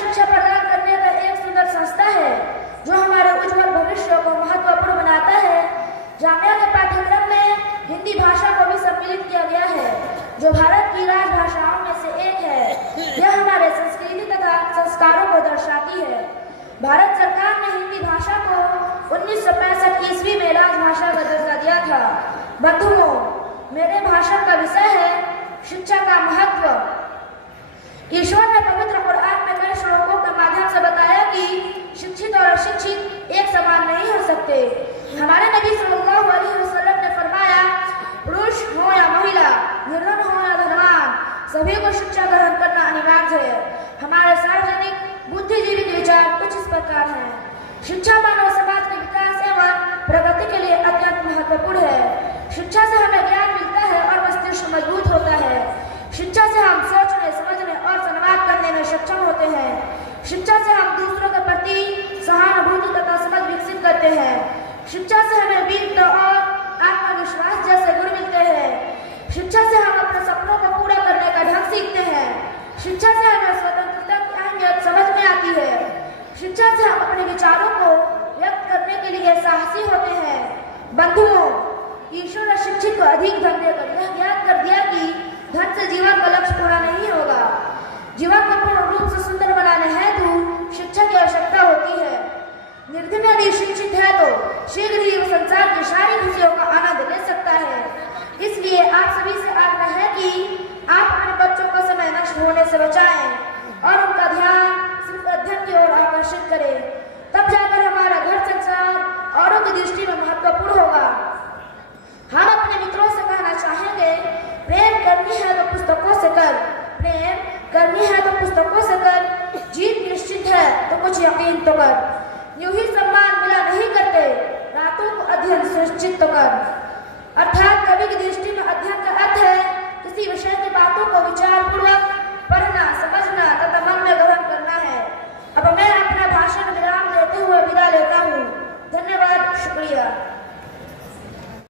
शिक्षा प्रदान करने का एक सुंदर संस्था है जो हमारे उज्जवल भविष्य को महत्वपूर्ण बनाता है। जामिया के पाठ्यक्रम में हिंदी भाषा को भी सम्मिलित किया गया है जो भारत की राजभाषाओं में से एक है। यह हमारे संस्कृति तथा संस्कारों को दर्शाती है। भारत सरकार ने हिंदी भाषा को 1965 ईस्वी में राजभाषा का दर्जा दिया था। बंधुओं, मेरे भाषण का विषय है शिक्षा का महत्व। ईश्वर ने पवित्र कुरान में कई श्लोकों के माध्यम से बताया कि शिक्षित और अशिक्षित एक समान नहीं हो सकते। हमारे नबी सल्लल्लाहु अलैहि वसल्लम ने फरमाया, पुरुष हो या महिला, निर्धन हो या धनवान, सभी को शिक्षा ग्रहण करना अनिवार्य है। हमारे सार्वजनिक बुद्धिजीवी विचार कुछ इस प्रकार हैं। शिक्षा मानव समाज के विकास एवं प्रगति के लिए अत्यंत महत्वपूर्ण है। शिक्षा से हमें ज्ञान मिलता है और मस्तिष्क मजबूत होता है। शिक्षा से हम सोचने, समझने और संवाद करने में सक्षम होते हैं। शिक्षा से हम दूसरों के प्रति सहानुभूति तथा समझ विकसित करते हैं। शिक्षा से हमें वीरता और आत्मविश्वास जैसे गुण मिलते हैं। शिक्षा से हम अपने सपनों को पूरा करने का ढंग सीखते हैं। शिक्षा से हमें स्वतंत्रता की अहमियत समझ में आती है। शिक्षा से हम अपने विचारों को व्यक्त करने के लिए साहसी होते हैं। बंधुओं, ईश्वर ने शिक्षित को अधिक धन देकर यह ज्ञात कर दिया कि धन से जीवन का लक्ष्य पूरा नहीं होगा। जीवन को पूर्ण रूप से सुंदर बनाने हेतु शिक्षा की आवश्यकता होती है। निर्धन यदि शिक्षित है तो शीघ्र ही वो संसार की सारी खुशियों का आनंद ले सकता है। इसलिए आप सभी से आग्रह है कि आप अपने बच्चों को समय नष्ट होने से बचाएं और उनका ध्यान सिर्फ अध्ययन की ओर आकर्षित करें। तब जाकर हमारा घर संसार औरों की दृष्टि में महत्वपूर्ण होगा। हम अपने मित्रों से कहना चाहेंगे, प्रेम करनी है तो पुस्तकों से कर, प्रेम करनी है तो पुस्तकों से कर, जीत निश्चित है तो कुछ यकीन तो कर। यूं ही सम्मान मिला नहीं करते, रातों को अध्ययन सुनिश्चित तो कर। अर्थात कवि की दृष्टि में अध्ययन का अर्थ है किसी विषय की बातों को विचारपूर्वक